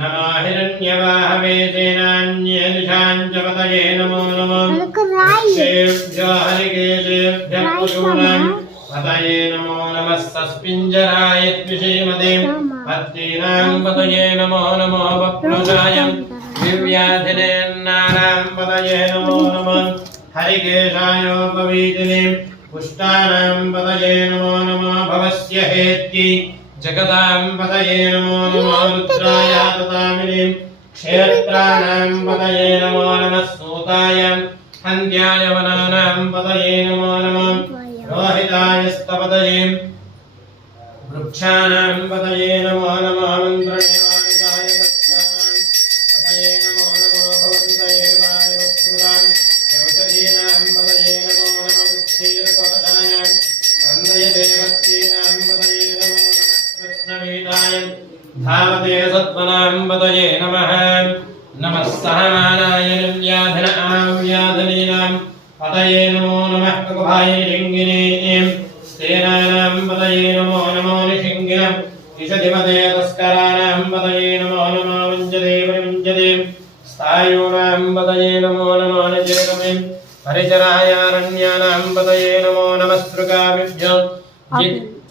नमो हिरण्यवाहवे तेनान्यदिशाञ्च पतये नमो नमः श्रेभ्यो हरिकेशेभ्यः पुरूणां पतये नमो नमः सस्पिञ्जराय द्विषीमते पत्नीनां पतये नमो नमः वप्लुषाय दिव्याधिनेन्नानां पतये नमो नमः हरिकेशायोपवीतिने पुष्टानां पतये नमो नमः भवस्य हेत्यै जगदां पतये नमो नमः रुद्राय ततामिने क्षेत्राणां पतये नमो नमः सूताय हन्त्याय वनानां पतये नमो नमः रोहिताय स्तपतये वृक्षाणां पतये नमो नमः मन्त्रणेवाय पतये नमो नमः भवन्तये वायुवस्त्रुतां यवसदीनां पतये नमो नमः उत्तीर्कोटाय वन्दये भक्तीनां पतये नमो कृष्णवेदाय धावते सत्त्वनां पतये नमः नमः सहमानाय व्याधनीनां पतये नमो नमः ककुभाय लिङ्गिने स्तेनानां पतये नमो नमो निषिङ्गिनं निषधिमते तस्कराणां पतये नमो नमो विञ्जते परिविञ्जते स्थायूणां पतये नमो नमो निचेतमे परिचरायारण्यानां पतये नमो नमः सृगाभिभ्यो